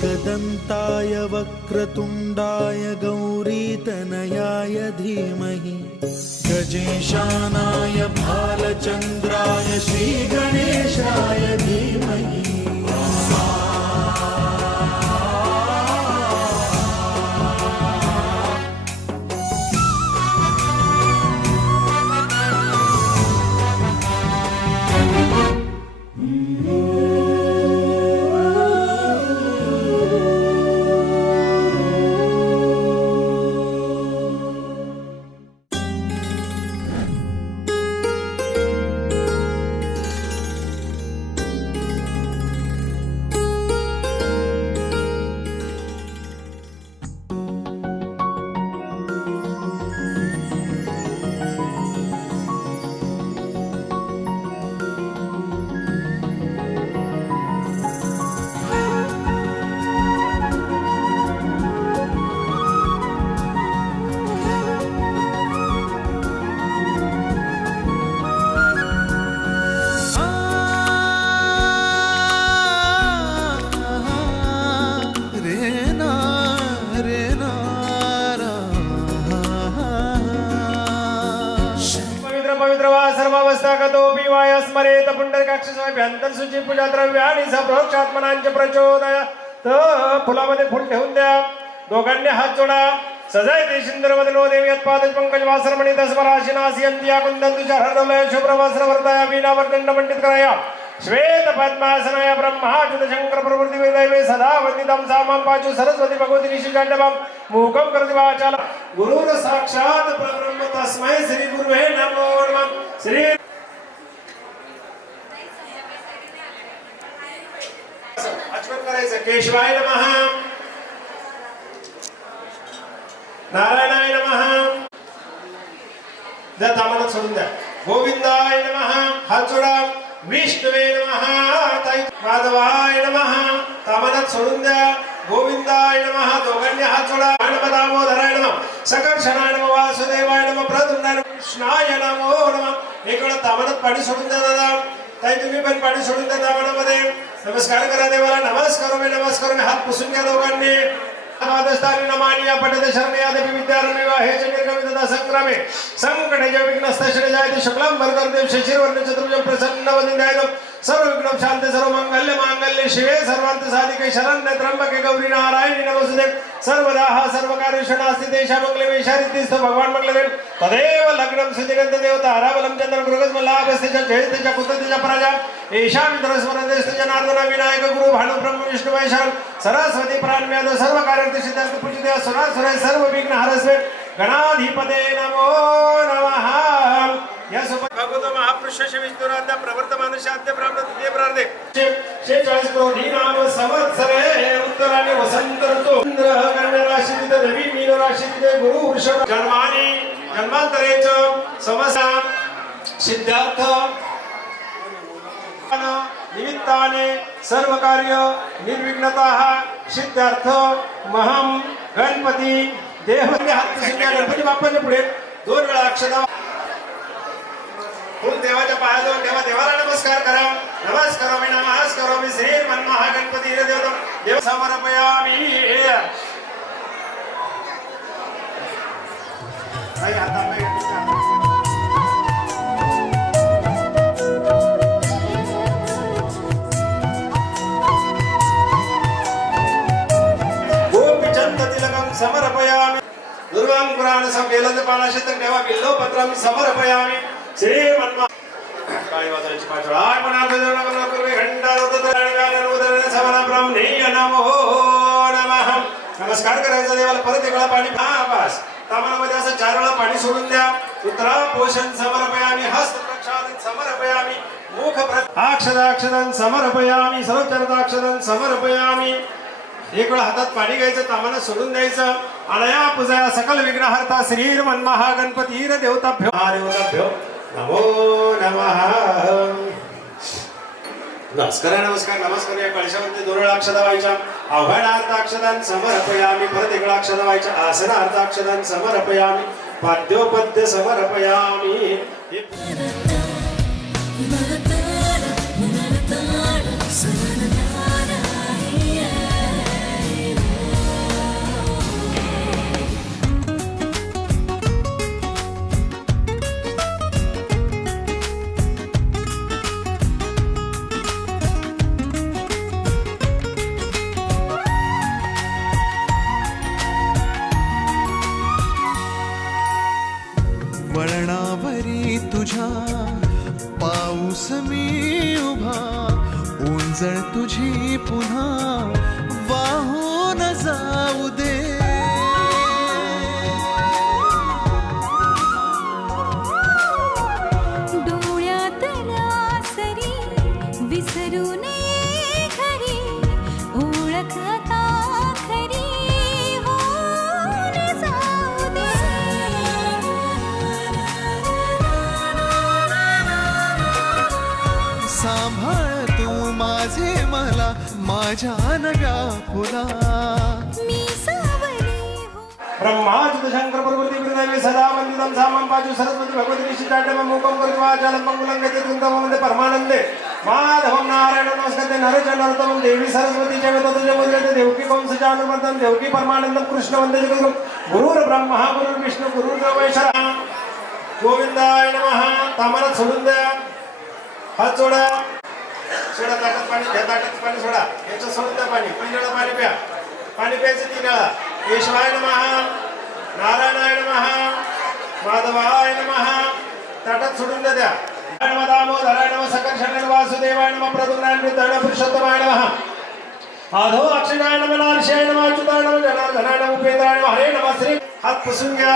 एकदन्ताय वक्रतुण्डाय गौरीतनयाय धीमहि गजेशानाय भालचन्द्राय श्रीगणेशाय धीमहि। सर्वावस्थागतोऽपि वाय स्मरेत पुंडरीकाक्षस्वाभ्यंतर शुची पूजा द्रव्याणि सप्रोक्षात्मनांचे प्रचोदयात्। फुलामध्ये फुल ठेवून द्या, दोघांनी हात जोडा। सजायते सिंदूरवदनो देवी यत्पादज पंकज वासरमणि दशपराशिनासियन्त्या कुन्दन्तुचारलय शुभ्रवस्त्रवर्ताय वीणावर्दण्ड मंडित कराया श्वेत पद्मासनाय ब्रह्माच्युत शंकर प्रवृत्ति दैवे सदा वंदितं सामां पाचु सरस्वती भगवती निशिकाण्डवं मूकं करोति वाचाल गुरुर साक्षात् परब्रह्म तस्मै श्री गुरुवे नमो नमः। श्री आचमन करायचं। केशवाय नमः, नारायणाय नमः, द्या तामाला सोडून द्या। गोविंदाय नमः, हात जोडा। विष्णुवे नमः, माधवाय नमः, तामाला सोडून द्या। गोविंदाय नमः, दोघांनी हात जोडा। दामोदराय नमः, सकर्षणाय नमः, वासुदेवाय नमः, प्रद्युम्नाय नमः, कृष्णाय नमो नमः। एक वेळा तामालात पाणी सोडून द्या दादा, ताई तुम्ही पण पाणी सोडून द्या तामामध्ये। नमस्कार करा देवाला। नमस्कार मी, नमस्कार मी, हात पुसून घ्या दोघांनी। आदस्तारी नमानिया पठते शरण्या देवी विद्यारण्य हे निर्गमित संग्रामे संकटे जय विघ्नस्तश्री जायते शुक्लम वरदर देव शशिर्वर्ण चतुर्भुज प्रसन्न वदनाय सर्व विघ्न शांत सर्व मंगल्य मांगल्य शिवे सर्वार्थ साधिके शरण्य त्र्यंबके गौरी नारायणी नमोस्तुते सर्वदा सर्व कार्येषु नास्ति तेषां मंगले वैशारितिस्थ भगवान मंगलदेव तदेव लग्नं सुदिगंत देवता हराबलं चंद्र गुरुगज मल्लाभस्तेज जयस्तेज कुततेज पराजा ईशा मित्रस्मरणस्तेज जनार्दन विनायक गुरु भानु ब्रह्म विष्णु महेश्वर सरस्वती प्राणव्याद सर्व कार्यार्थ सिद्धार्थ पूजिते सुरासुरे सर्व विघ्न हरस्वे गणाधिपते नमो नमः। या सोबत भगवत महापुरुष विष्णुराध्या प्रवर्तमान शाद्य ब्राह्मण तृतीय प्रार्थे 46 करोडी नाम संवत्सरे उत्तराने वसंत ऋतू इंद्र कन्या राशी तिथे रवि मीन राशी तिथे गुरु वृषभ जन्मानी जन्मांतरेच समस्या सिद्धार्थ निमित्ताने सर्व कार्य निर्विघ्नतः सिद्धार्थ महम गणपती देवने हात पुसून गणपती बाप्पाच्या पुढे 2 वेळा अक्षदा फुल देवाच्या पायाजवळ ठेवा। देवाला नमस्कार करा। नमस्कार मी, नमस्कार मी, श्री मनमहागणपती देवता देव समर्पयामि। आई आता गोपीचंद तिलकं समर्पयामि। दुर्वां पुराण संमेलन पानाशत ठेवा। बिल्लो पत्रं समर्पयामि। श्री मन्मा काळी वाजवायची पाचोळा आय मनार्थ देवना पूर्वे घंटा रोदन उदरन समना ब्रह्मणीय नमो नमः। नमस्कार करायचा देवाला। परत एक वेळा पाणी बस तामनामध्ये असं 4 वेळा पाणी सोडून द्या। उत्तरा पोषण समर्पयामि, हस्त प्रक्षालन समर्पयामि, मुख अक्षदाक्षदन समर्पयामि, सर्वचरदाक्षदन समर्पयामि। एक वेळा हातात पाणी घ्यायचं, तामाना सोडून द्यायचं। अनया पूजा सकल विघ्नहर्ता श्री मनमहागणपती देवताभ्यो देवताभ्यो नमो नमः। नमस्कार नमस्कार नमस्कार। या कळशावरती 2 वेळा अक्षता व्हायच्या। आव्हानार्थ अक्षदान समर्पयामि, परत 1 वेळा अक्षता व्हायच्या। आसनार्थ अक्षदान समर्पयामि, पाद्योपद्य समर्पयामि। जण तुझी पुन्हा वाहून जाऊ दे. डोळ्यातला सरी विसरू नये खरी ओळख आता खरी होऊन जाऊ दे. सांभाळ तू माझे मला माझ्या नव्या फुला. मी सावली हो ब्रह्माच्युत शंकर प्रभृती वृंदावे सदा वंदितम सामं पाचु सरस्वती भगवती निशिताटम मुखम कृत्वा जालं मंगलं गते तुंतमंदे परमानंदे माधवं नारायणं नमस्कृत्य नरं नरोत्तमं देवी सरस्वती च वेदोदय मुद्रते देवकी कंसचा अनुवर्तनं देवकी परमानंदं कृष्ण वंदे जगद्गुरु गुरुर् ब्रह्मा गुरुर्विष्णू गुरुर्देव महेश्वरः. गोविंदाय नमः. तामरात सोडून द्या, हात जोडा, सोडा ताटात पाणी घ्या, ताटात पाणी सोडा, याच्यात सोडून द्या पाणी, 3 वेळा पाणी प्या, पाणी प्यायचं 3 वेळा. केशवाय नमः, नारायणाय नमः, माधवाय नमः. ताटात सोडून द्या. नमः दामोदराय नमः, सकर्षणाय नमः, वासुदेवाय नमः, प्रद्युम्नाय नमः, पुरुषोत्तमाय नमः, आधो अक्षराय नमः, नारसिंहाय नमः, अच्युताय नमः, जनार्दनाय नमः, उपेंद्राय नमः. हरे नमः. श्री हात पुसून घ्या.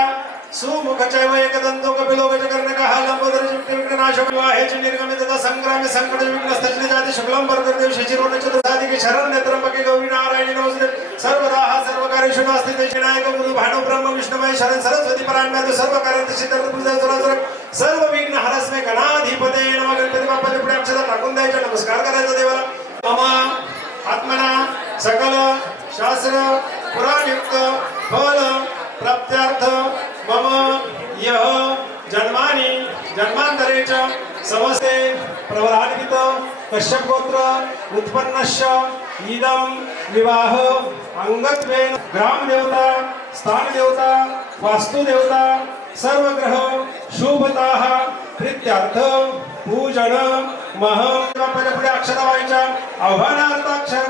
सुमुखचैव एकदन्तो कपिलो गजकर्णकः लंबोदर विघ्ननाशो विवाहेच निर्गमित तथा संग्रामे संकट विघ्नस्तजने जाति शुक्लं वरददेव शशिरोण चतुर्सादिके शरण्य त्र्यंबके गौरी नारायणी नमोस्तुते. सर्वदा सर्वकार्येषु नास्ति दैशिनायक गुरु भानु ब्रह्म विष्णुमय शरण सरस्वती परायण सर्व कार्यात सिद्धार्थ पूजा सुरासुर सर्व विघ्न हरस्मे गणाधिपते नमः. गणपती बाप्पाच्या पुढे अक्षर टाकून द्यायचे, नमस्कार करायचा देवाला. मम आत्मना सकल शास्त्र पुराणयुक्त फल प्राप्त्यार्थ मम यह जन्मानि जन्मांतरेच समस्ते प्रवरान्वित कश्यप गोत्र उत्पन्नश्च इदं विवाह अंगत्वेन ग्रामदेवता स्थानदेवता वास्तुदेवता सर्व ग्रह शुभताः प्रीत्यार्थ पूजन महं. बाप्पाच्या पुढे अक्षर व्हायच्या. आव्हानार्थ अक्षर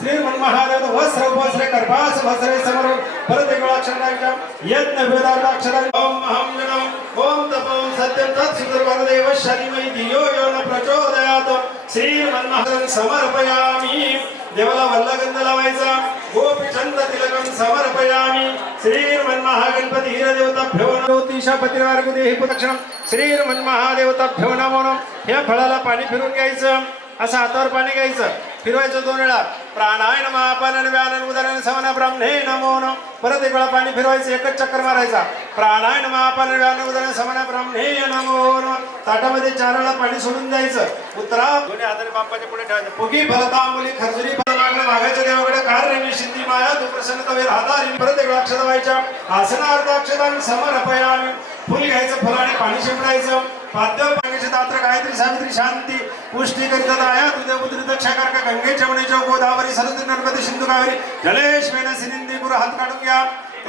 श्री मनमहादेव वस्त्र उपस्त्रे कर्पास वस्त्रे समोर परत एक वेळा अक्षर व्हायच्या. यज्ञ वेदार्थ अक्षर ओम अहम जनम ओम तपोम सत्यम तत्सुदर्भदेव शनिमय धियो यो न प्रचोदयात. श्री मनमहादेव समर्पयामी. देवाला वल्लगंध लावायचा. गोपीचंद तिलकं समर्पयामी. श्रीर्मन्महागणपती हिरदेवताभ्यो ज्योतिषपतिर्वार्गदेहि प्रदक्षिणं. श्रीर्मन्महादेवताभ्यो नमो नमः. या फळाला पाणी फिरून घ्यायचं. असं हातावर पाणी घ्यायचं, फिरवायचं 2 वेळा. प्राणाय नमः अपानन व्यानन उदरन सवन ब्रह्मणे नमो नमः. परत 1 वेळा पाणी फिरवायचं, एकच चक्कर मारायचा. प्राणाय नमः अपानन व्यानन उदरन सवन ब्रह्मणे नमो नमः. ताटामध्ये 4 वेळा पाणी सोडून द्यायचं. उत्तरा दोन्ही हाताने बाप्पाच्या पुढे ठेवायचं. पुगी फलतांबुली खर्जुरी फलमागणं मागायचं देवाकडे. कार्य सिद्धी माया तू प्रसन्नता वीर हातारी. परत 1 वेळा अक्षता व्हायच्या. आसनार्थ अक्षतांनी समर्पयामी. फुल घ्यायचं, फुलाने पाणी शिंपडायचं. पाद्य पाण्याचे दात्र गायत्री सावित्री शांती पुष्टी करिता दाया तुझे पुत्री दक्षा कारका गंगे चवणीच्या गोदावरी सरस्वती नर्मदे सिंधू कावेरी जलेश्वेन सिनिंदी गुरु. हात काढून घ्या.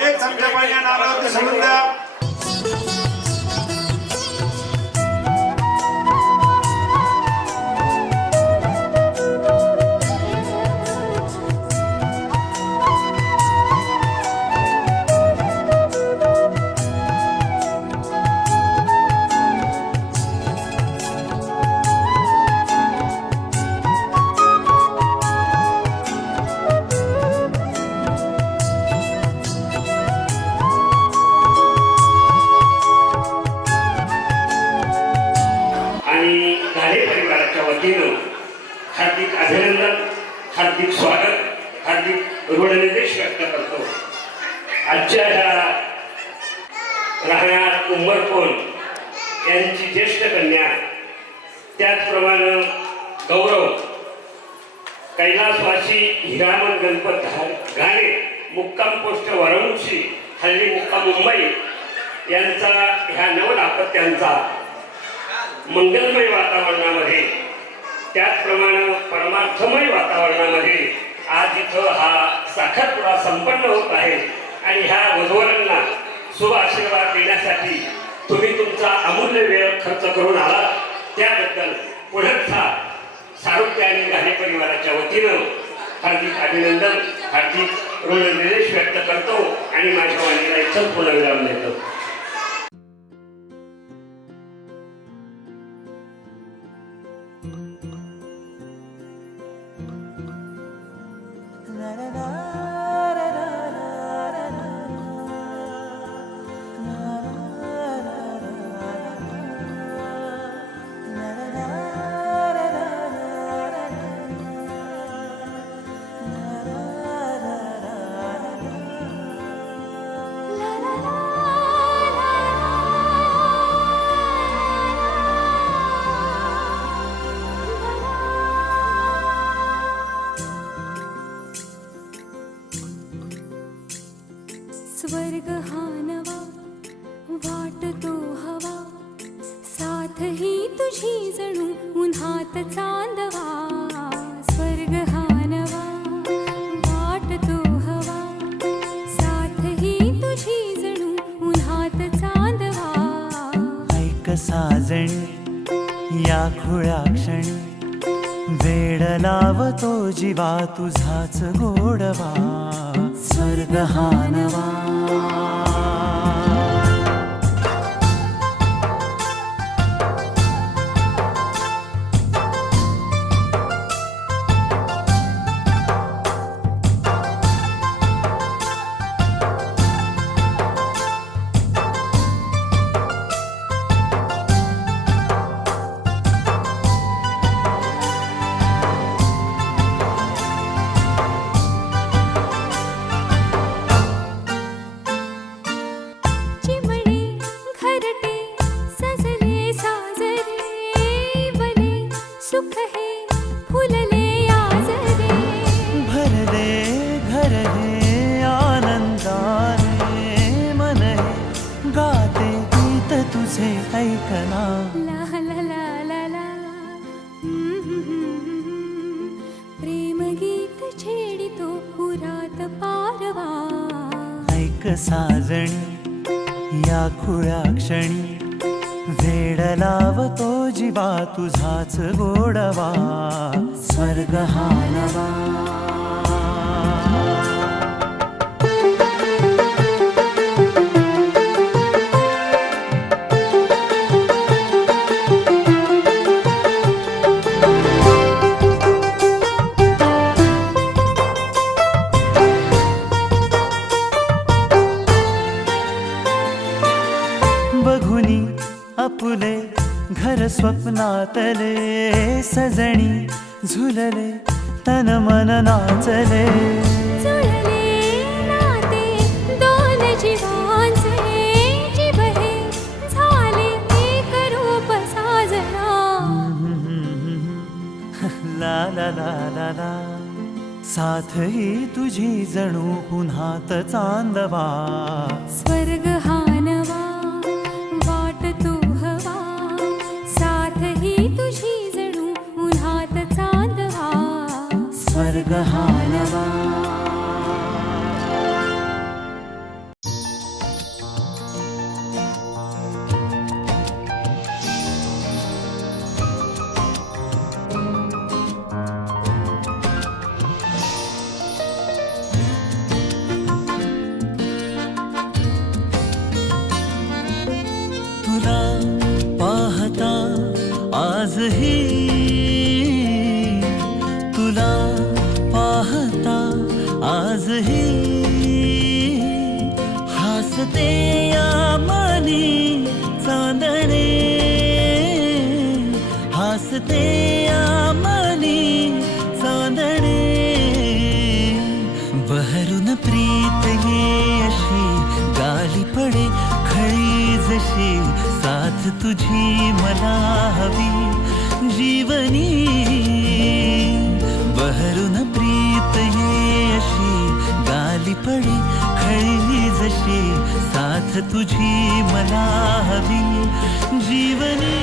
1 चमचा पाणी नारळावरती सोडून द्या. हार्दिक अभिनंदन, हार्दिक स्वागत, हार्दिक ऋणनिर्देश व्यक्त करतो. आजच्या ह्या राहणार उंबरकोण यांची ज्येष्ठ कन्या, त्याचप्रमाणे गौरव कैलासवासी हिरामन गणपत घाणे मुक्काम पोस्ट वरमुक्षी हल्ली मुक्काम मुंबई यांचा ह्या नवदाम्पत्यांचा मंगलमय वातावरणामध्ये, त्याचप्रमाणे परमार्थमय वातावरणामध्ये आज इथं हा साखरपुडा संपन्न होत आहे. आणि ह्या वधूवरांना शुभ आशीर्वाद देण्यासाठी तुम्ही तुमचा अमूल्य वेळ खर्च करून आला, त्याबद्दल पुढचा सारुत्य आणि घाणे परिवाराच्या वतीनं हार्दिक अभिनंदन, हार्दिक ऋणनिर्देश व्यक्त करतो आणि माझ्या वाणीला इथंच पूर्णविराम देतो. स्वर्ग हा नवा वाटतो हवा, साथ ही तुझी जणू उन्हात चांदवा. स्वर्ग हा नवा वाटतो हवा, साथ ही तुझी जणू उन्हात चांदवा. ऐक साजणी या खुळ्या क्षणी, वेड लावतो जीवा तुझाच गोडवा. स्वर्ग हा नवा. चिमणे घरटे सजले साजरे, बले सुख हे फुलले आजरे. भरले घर हे आनंदाने, मन हे गाते गीत तुझे ऐकना. ला ला ला ला ला. प्रेम गीत छेडितो पुरात पारवा. ऐक साजणी या खुळ्या क्षणी, वेड लावतो जीवा तुझाच गोडवा. स्वर्ग हा नवा. बघुनी आपुले घर स्वप्नातले, सजणी झुलले तन मन नाचले. जुळले नाते दोन जीवांचे, जीव हे झाले एक रूप साजना. ला ला ला ला ला. साथ ही तुझी जणू उन्हात चांदवा. स्वर्ग हा नवा वाटतो हवा, साथ ही तुझी जणू उन्हात चांदवा. स्वर्ग हा नवा. तुला पाहता आजही, तुला पाहता आजही, हसते या मनी चांदणे, हसते या मनी चांदणे. बहरून प्रीत ये अशी गाली पडे खळी जशी, साथ तुझी मला हवी जीवनी. बहरून प्रीत ये अशी गाली पडे खळी जशी, साथ तुझी मला हवी जीवनी.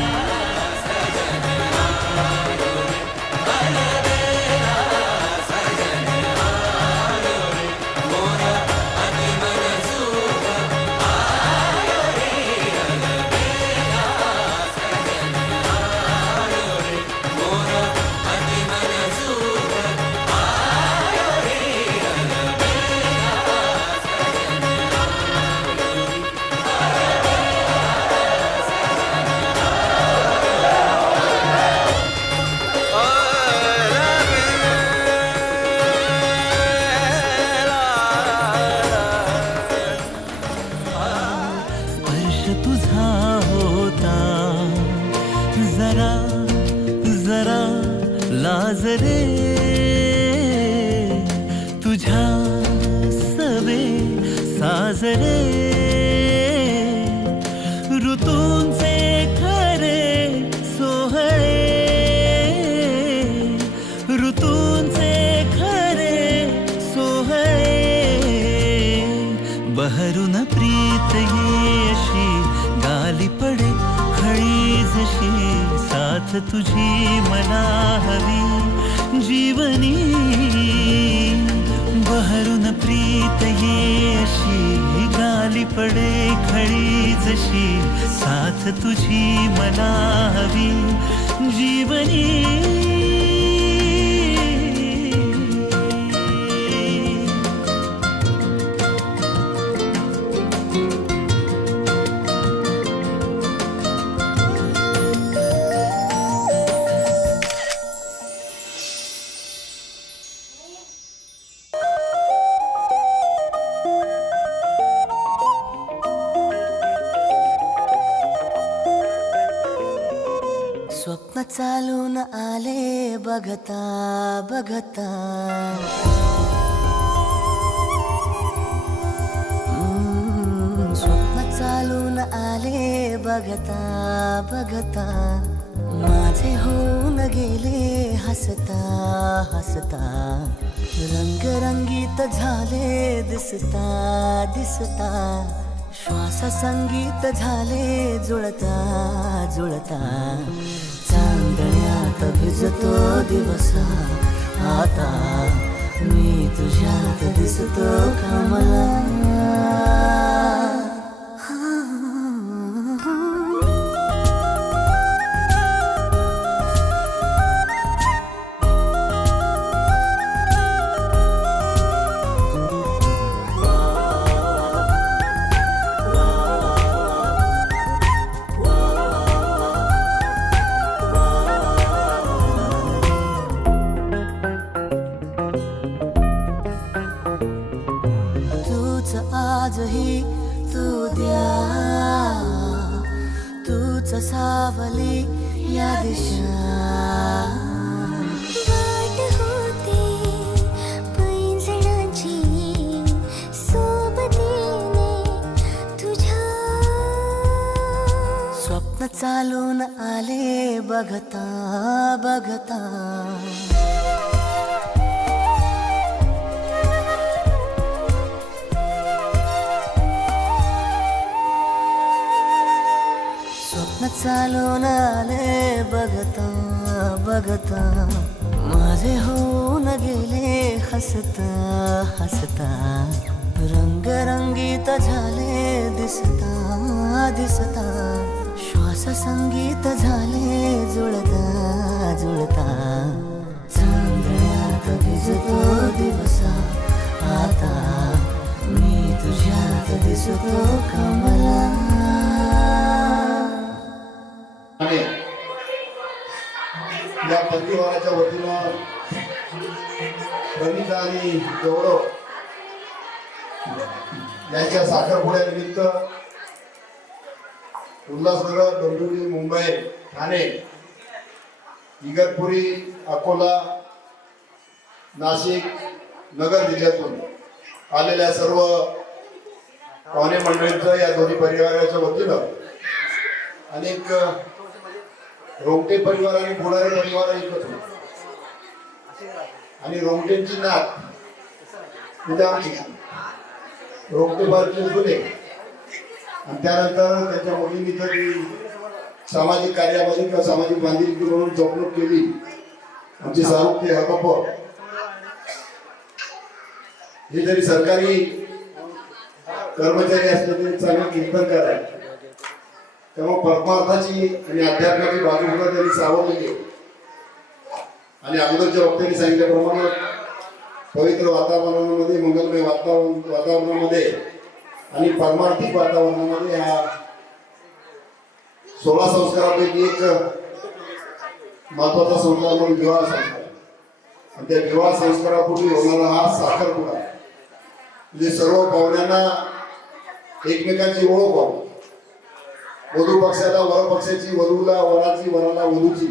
लाजरे तुझ्या सवे साजरे ऋतूंचे खरे सोहळे ऋतूंचे खरे सोहळे बहरून प्रीत येशी गाली पडे खळी जशी साथ तुझी मला हवी जीवनी बहरून प्रीत येशी गाली पडे खळी जशी साथ तुझी मला हवी जीवनी स्वप्न चालून आले बघता बघता स्वप्न चालून आले बघता बघता माझे होऊन गेले हसता हसता रंगरंगीत झाले दिसता दिसता श्वास संगीत झाले जुळता जुळता चांदण्यात भिजतो दिवस आता मी तुझ्यात दिसतो कमला आजही तू द्या तूच सावली या दिशा वाट होते पैंजणाची सोबतीने तुझ्या स्वप्न चालून आले बघता बघता चालून आले बघता बघता माझे होऊन गेले हसता हसता रंगरंगीत झाले दिसता दिसता श्वास संगीत झाले जुळता जुळता चांदण्यात भिजतो दिवस आता मी तुझ्यात दिसतो कमला या परिवाराच्या वतीनं प्रणिता आणि गौरव यांच्या साखरपुड्यानिमित्त उल्हासनगर, डोंबिवली, मुंबई, ठाणे, इगतपुरी, अकोला, नाशिक, नगर जिल्ह्यातून आलेल्या सर्व पाहुणे मंडळींचं या दोन्ही परिवाराच्या वतीनं अनेक रोमटे परिवार आणि बुडारे परिवार एकत्र आणि रोमटेंची नात म्हणजे आमची रोमटे बारचे जुने आणि त्यानंतर त्याच्या मुलींनी तरी सामाजिक कार्यामध्ये किंवा सामाजिक बांधिलकी म्हणून जपणूक केली आमची सारुक्ते हकप हे जरी सरकारी कर्मचारी असले तरी चांगले कीर्तनकार आहे तेव्हा परमार्थाची आणि अध्यात्माची बाजू सुद्धा त्यांनी सावरलेली आणि अगोदरच्या वक्त्यांनी सांगितल्याप्रमाणे पवित्र वातावरणामध्ये मंगलमय वातावरणामध्ये आणि परमार्थिक वातावरणामध्ये हा 16 संस्कारापैकी एक महत्वाचा संस्कार म्हणून विवाह संस्कार आणि त्या विवाह संस्कारापूर्वी होणारा हा साखरपुडा म्हणजे सर्व पाहुण्यांना एकमेकांची ओळख व्हावी वधू पक्षाला वर पक्षाची वधूला वराची वराला वधूची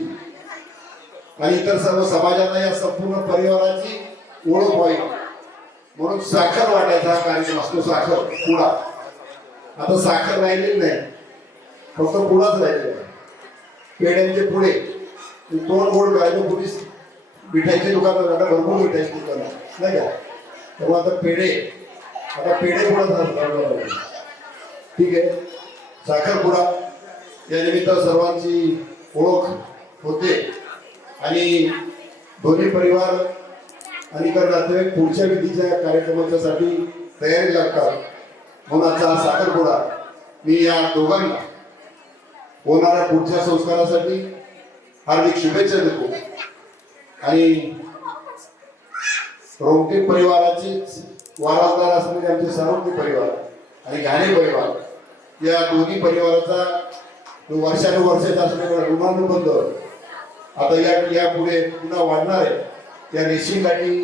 आणि इतर सर्व समाजाला या संपूर्ण परिवाराची ओळख व्हावी म्हणून साखर वाटायचा हा कार्यक्रम असतो साखर पुडा आता साखर राहिलेली नाही फक्त पुडाच राहिलेला पेड्यांचे पुढे तोंड गोड राहिले पूर्वी मिठाईचे दुकान आता भरपूर मिठाईचे दुकान नाही का तेव्हा आता पेढे आता पेढे पुढे ठीक आहे. साखरपुडा या निमित्त सर्वांची ओळख होते आणि दोन्ही परिवार आणि इतर नातेवाईक पुढच्या विधीच्या कार्यक्रमाच्यासाठी तयारी लागतात. म्हणून आजचा हा साखरपुडा मी या दोघांना होणाऱ्या पुढच्या संस्कारासाठी हार्दिक शुभेच्छा देतो. आणि रोमटे परिवाराचे वारसदार असलेले आमचे सारोटे परिवार आणि घाणे परिवार या दोन्ही परिवाराचा वर्षानुवर्षाचा असलेला ऋणानुबंध आता यापुढे पुन्हा वाढणार आहे. त्या रेशीम गाठी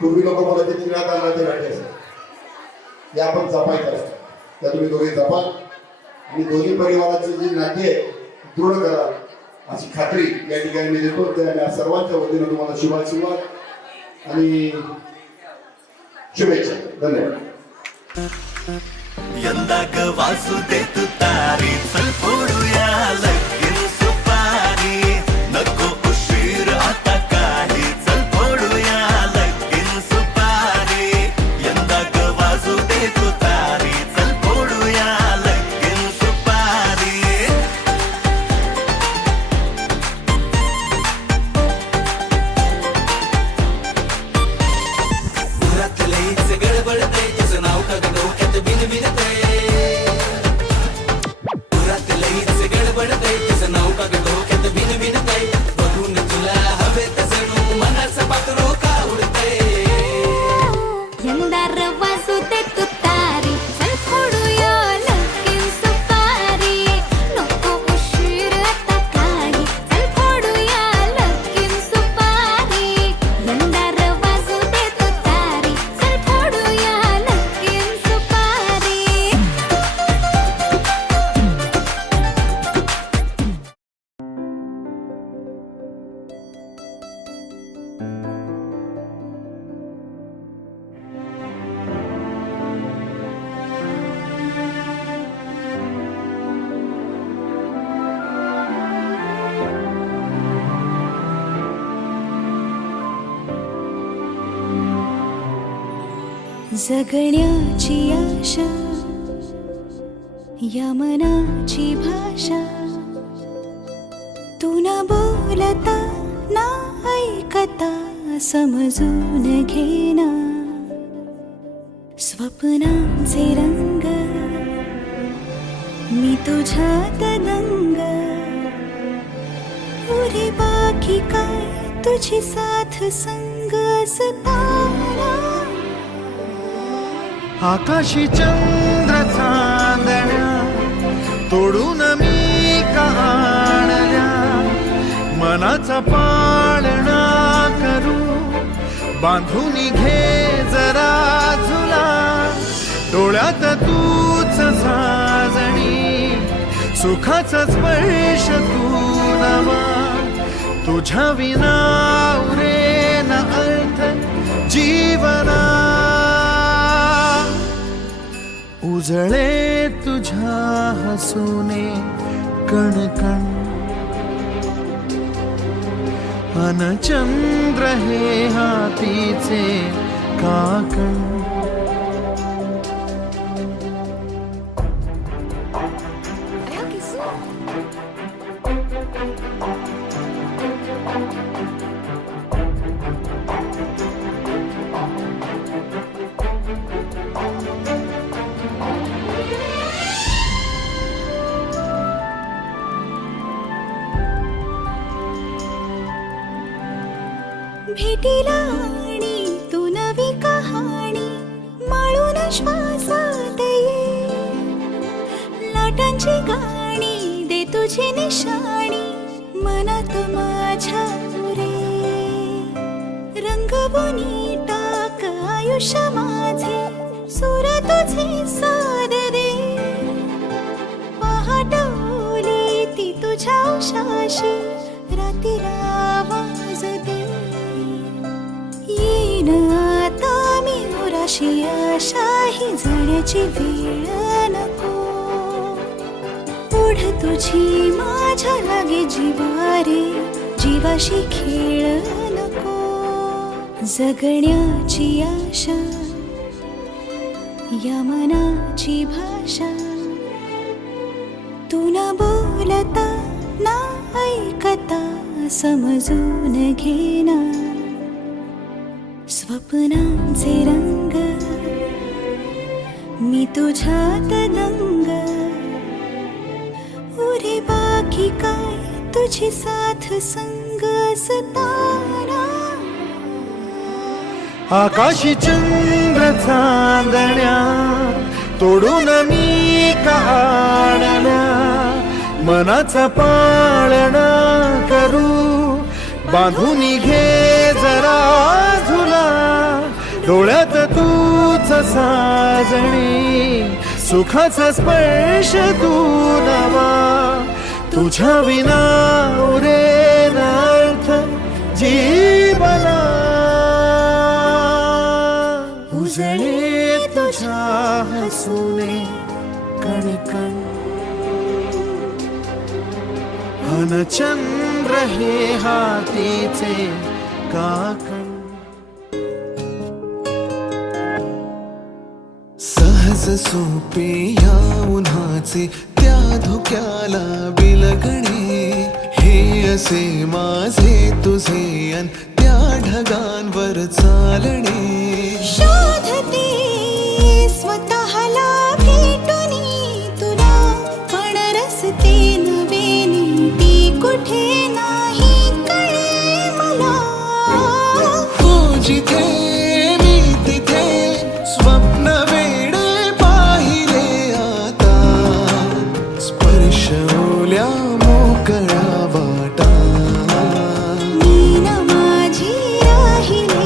पूर्वी लोक मला ते चिरात आणण्याचे गाठी असतात या आपण जपायच्या असतात. त्या तुम्ही दोघे जपा आणि दोन्ही परिवाराचे जी नाती आहे दृढ करा अशी खात्री या ठिकाणी मी देतो. त्या सर्वांच्या वतीनं तुम्हाला शुभाशीर्वाद आणि शुभेच्छा. धन्यवाद. यंदा ग वासू दे तू तारी चल फोडूया लगीन सुपारी नको उशीर आता काही चल फोडूया लगीन सुपारी यंदा ग वासू दे तू तारी चल फोडूया लगीन सुपारी घरात लईच गडबडतंय तुझं नाव का डोक्यात बिनबिनतंय घरात लईच गडबडतंय तुझं नाव का डोक्यात बिनबिनतंय बघून तुला हवेत जणू मनाचं पाखरू का उडतंय यंदा वाजू दे तू तारी चल फोडूया लगीन सुपारी नको उशीर आता काही चल फोडूया लगीन सुपारी यंदा वाजू दे तू तारी चल फोडूया लगीन सुपारी. जगण्याची आशा या मनाची भाषा तू न बोलता ना ऐकता समजून घेना स्वप्नांचे रंग मी तुझ्यात दंग पुरे बाकी काय तुझी साथ संग असताना आकाशी चंद्र चांदण्या तोडून मी का आणल्या मनाचा पाळणा करू बांधून घे जरा झुला डोळ्यात तूच साजणी सुखाचा स्पर्श तू नवा तुझ्या विना उरे न अर्थ जीवना उजळे तुझ्या हसूने कणकण अन चंद्र हे हातीचे काकण भेटीला आणि तू नवी कहाणी माळून श्वासात ये लाटांची गाणी दे तुझी निशाणी मनात माझ्या रे रंगवून टाक आयुष्य माझे सूर तुझे साद दे पहाटवली ती तुझ्या उशाशी रात्रीला आवाज दे येईन आता मी उराशी आशाही जाण्याची वेळ नको पुढ तुझी माझ्या लागे जीवारे जीवाशी खेळ नको जगण्याची आशा या मनाची भाषा तू न बोलता ना ऐकता समजून घेना स्वप्नांचे रंग मी तुझ्यात दंग उरे बाकी काय तुझी साथ संग असताना आकाशी चंद्र चांदण्या तोडून मी काढल्या मनाचा पाळणा करू बांधून घे जरा झुला डोळ्यात तूच साजणी सुखाचा स्पर्श तू नवा तुझ्या विना उरेन अर्थ जीवना उजळे तुझ्या हसूने कणकण अन चंद्र हे हातीचे काकण सहज सोपे या उन्हाचे त्या धोक्याला बिलगणे हे असे माझे तुझे अन त्या ढगांवर चालणे शोधते स्वतःला भेटूनी तुला पण रस्ते नवे नीती कुठे नाही कळे मला तू जिथे मी तिथे स्वप्न वेडे पाहिले आता स्पर्श ओल्या मोकळ्या वाटा मी न माझी राहिले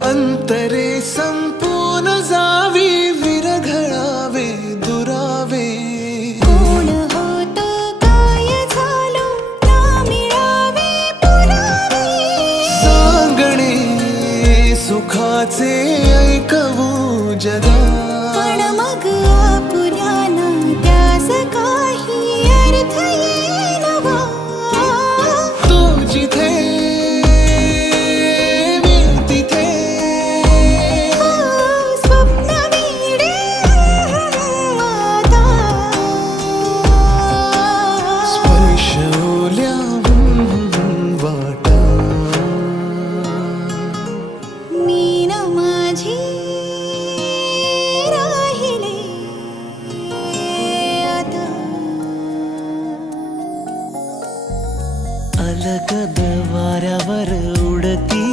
अंतरे संपून जावी विरघळावे दुरावे कोण होत काय झालं ना मिळावे पुरावे सांगणे सुखाचे ऐकवू जगा पण मग आपुल्याना त्यास काही अर्थ येईना तू जिथे मी तिथे स्वप्न वेडे आता स्पर्श ओल्या वाटा मी न माझी राहिले आता अलगद वाऱ्यावर उडती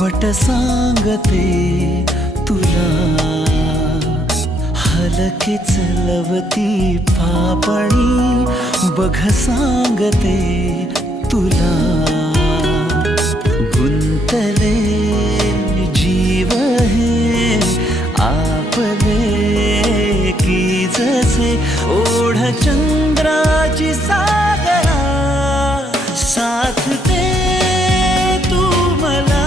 बट सांगते तुला हलकेच लवती पापणी बघ सांगते तुला गुंतले जीव हे आपले की जसे ओढ चंद्राची सागरा साथ दे तू मला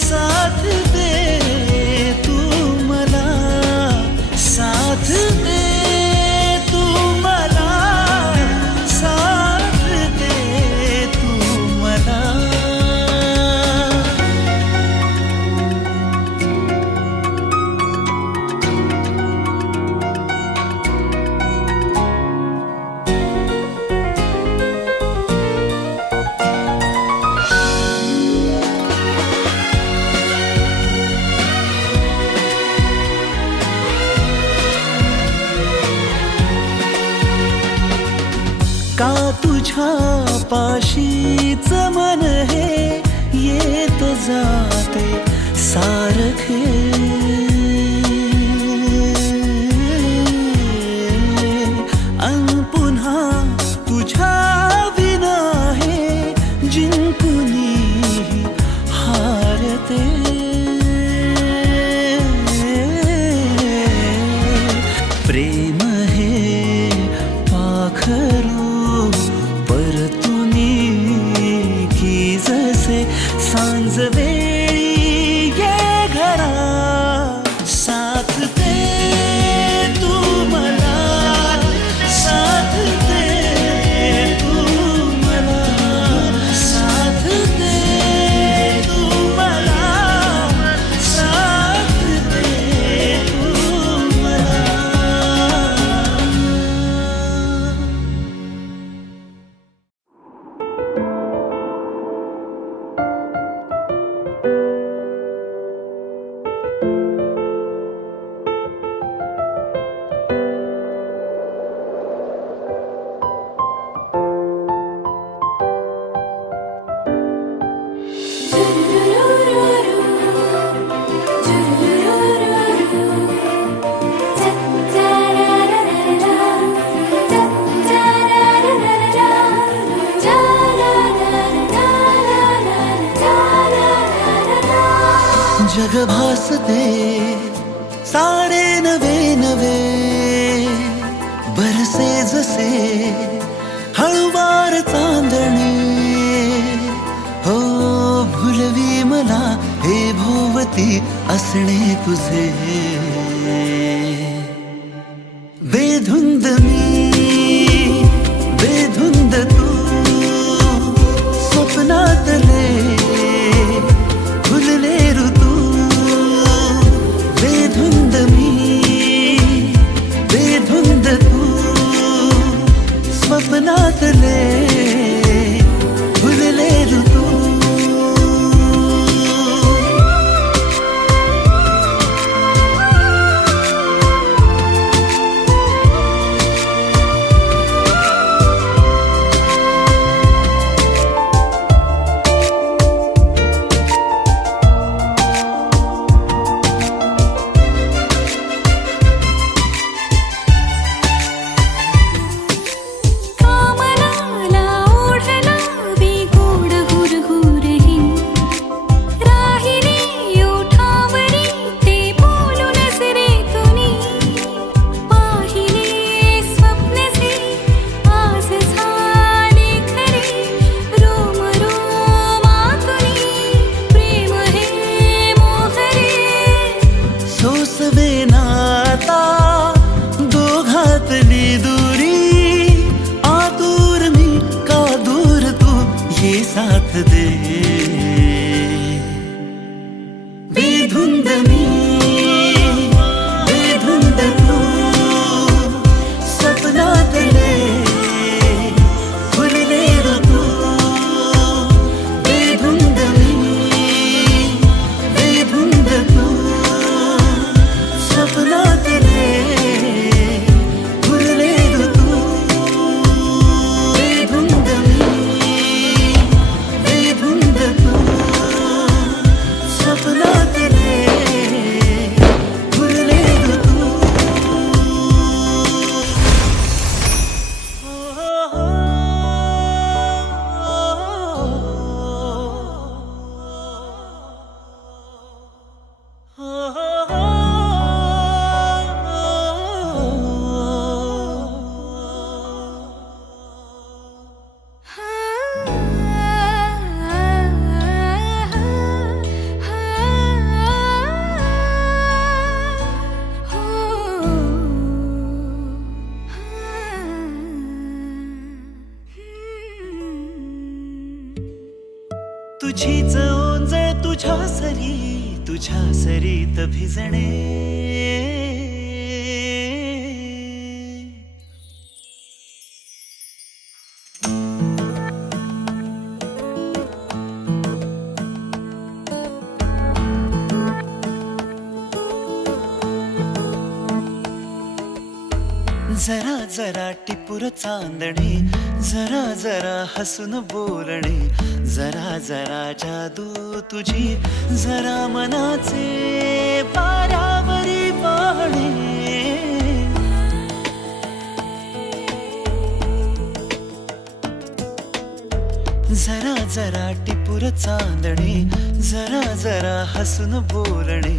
साथ दे तू मला साथ दे तू मला साथ दे तू मला का तुझ्या पाशीच मन हे येत जाते सारखे अन पुन्हा तुझ्या विना हे जिंकुनी हारते प्रेम हे पाखरू परतुनी की जसे सांज वेळी ये घरा साथ दे तू मला साथ दे तू मला जग भासते सारे नवे नवे, बरसे जसे हळुवार चांदणे. हो भुलवी मला हे भोवती असणे तुझे. बेधुंद मी बेधुंद तू, स्वप्नातले फुलले ऋतू. बेधुंद मी बेधुंद तू, स्वप्नातले फुलले ऋतू. साथ दे. बेधुंद मी बेधुंद तू, स्वप्नातले फुलले ऋतू. बेधुंद मी बेधुंद तू, स्वप्नातले फुलले ऋतू. बेधुंद मी बेधुंद तू, स्वप्नातले फुलले ऋतू. तुझीच ओंजळ तुझ्या सरीत भिजणे. जरा जरा टिपूर चांदणे, जरा जरा हसून बोलणे. जरा जरा जादू तुझी, जरा मनाचे पारावरी वाहणे. जरा जरा टिपूर चांदणे, जरा जरा हसून बोलणे.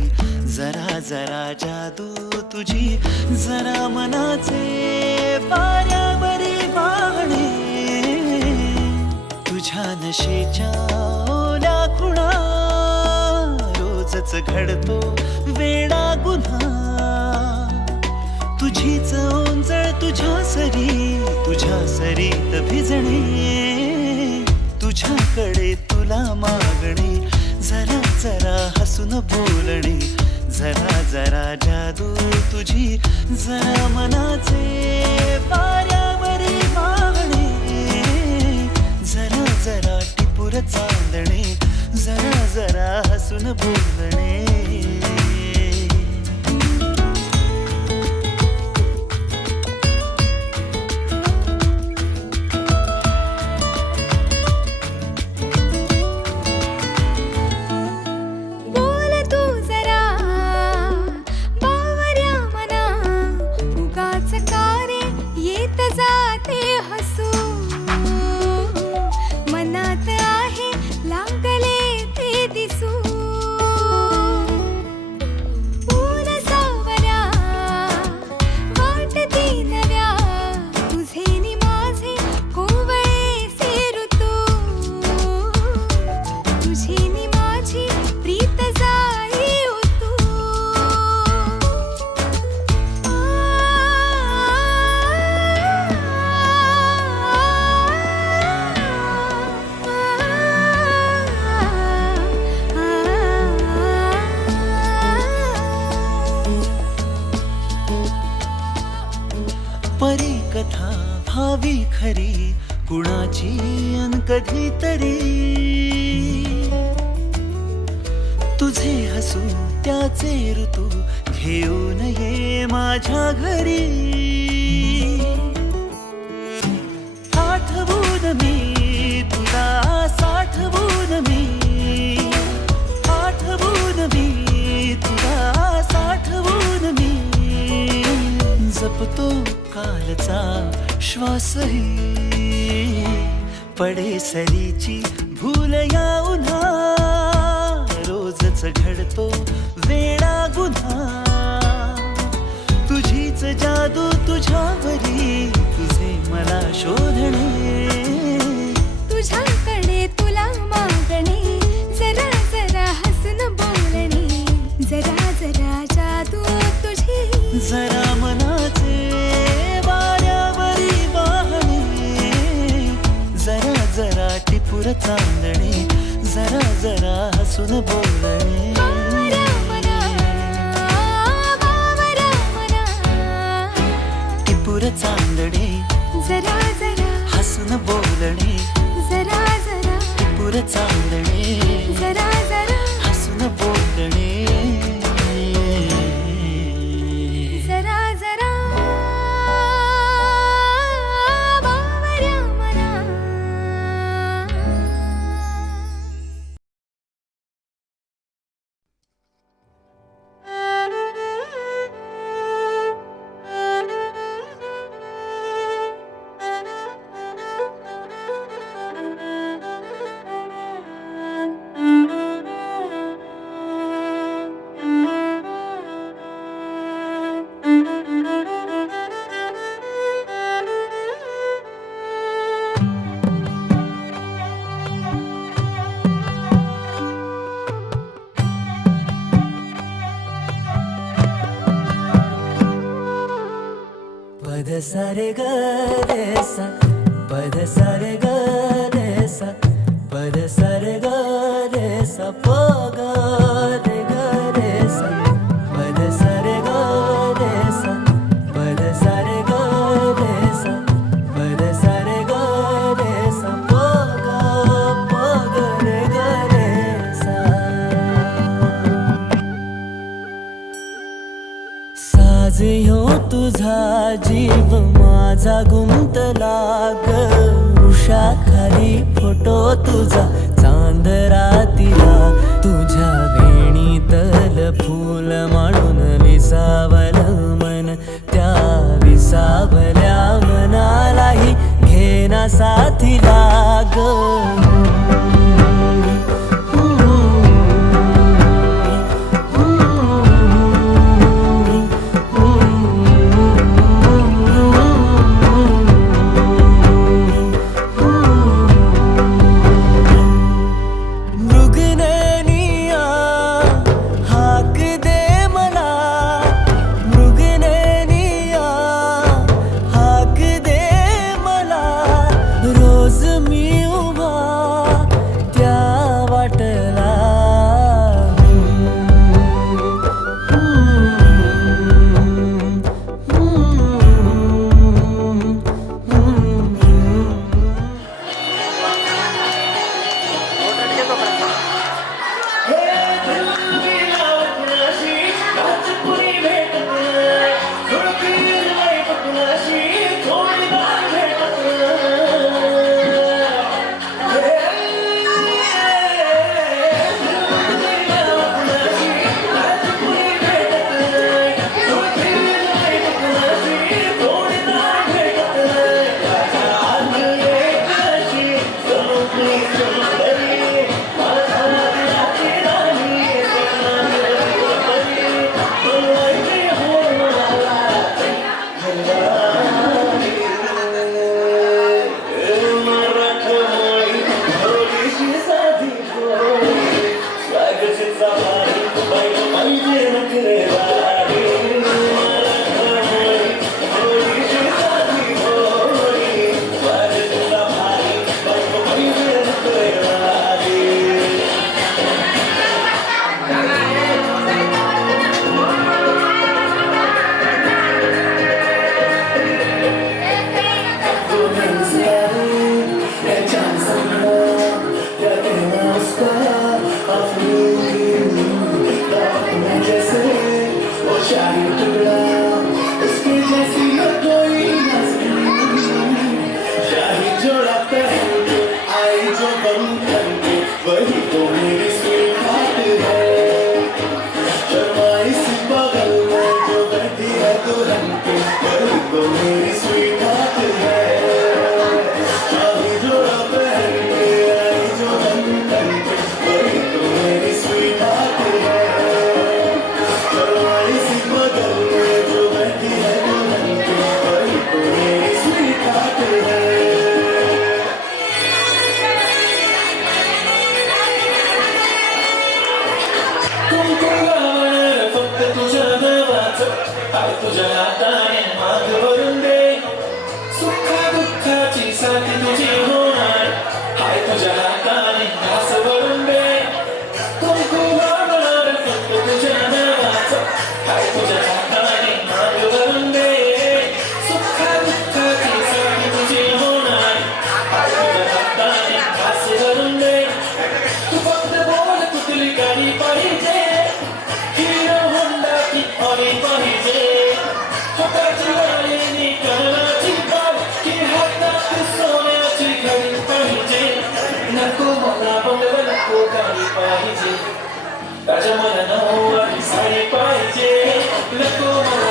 जरा जरा जादू तुझी, जरा मनाचे पारावरी वाहणे. तुझ्या नशेच्या ओल्या खुणा, रोजच घडतो वेडा गुन्हा. तुझीच ओंजळ तुझ्या सरीत भिजणे. तुझ्याकडे तुला मागणे, जरा जरा हसून बोलणे. जरा जरा जादू तुझी, जरा मनाचे पारावरी वाहणे. जरा जरा टिपूर चांदणे, जरा जरा हसून बोलणे. जाते कधीतरी तुझे हसू त्याचे ऋतू घेऊन ये माझ्या घरी आठवून मी तुला साठवून मी आठवून मी तुला साठवून मी जपतो कालचा श्वासही पडे सरीची भूल या उन्हा रोजच घडतो वेडा गुन्हा तुझीच जादू तुझ्यावरी तुझे मला शोधणे तुझ्याकडे तुला मागणे जरा जरा हसून बोलणे जरा जरा जादू तुझी जरा मनाचे वाऱ्यावरी वाहणे जरा जरा टिपूर चांदणे जरा जरा हसून बोलणे टिपूर चांदणे जरा जरा हसून बोलणे जरा जरा टिपूर चांदणे जरा जरा हसून बोलणे जरा जरा बावऱ्या मना पद सारे ग रे सा पद सारे ग रे सा पद सारे ग रे सा प ग रे ग रे सा पद सारे ग रे सा पद सारे ग रे सा पद सारे ग रे सा प ग रे ग रे सा साज ह्यो तुझा जीव माझा गुंतला ग वृक्षाखाली फोटो तुझा चांद रातीला तुझ्या वेणीतल फूल म्हणून विसावल मन त्या विसावल्या मनालाही घेना साथीला ग रोज मी उभा बंधन के वही तो मेरी स्वीटहार्ट है शर्माई सी बगल में जो बैठी है दुल्हन के वही तो मेरी स्वीटहार्ट है शादी जोड़ा पहन के आई जो बंधन के वही तो मेरी स्वीटहार्ट है शर्माई सी बगल में जो बैठी है दुल्हन के वही तो मेरी स्वीटहार्ट है तुमको गावणार फक्त तुझ्या नावाचं हाय तुझ्या हाताने माग भरून दे सुखा दुःखाची साथ तुझी होणार हाय तुझ्या हाताने घास भरून दे तुमको गावणार फक्त तुझ्या नावाचं हाय तुझ्या हाताने माग भरून दे सुखा दुःखाची साथ तुझी होणार हाय तुझ्या हाताने घास भरून दे तू फक्त बोल कुठली गाडी पाहिजे हिरो होंडा की ऑडी पाहिजे हाताची वाळीनी कानाची बाब की हातात सोन्याची घडी पाहिजे नको मला बंगला नको गाडी पाहिजे राजा मला नऊवारी साडी पाहिजे नको मला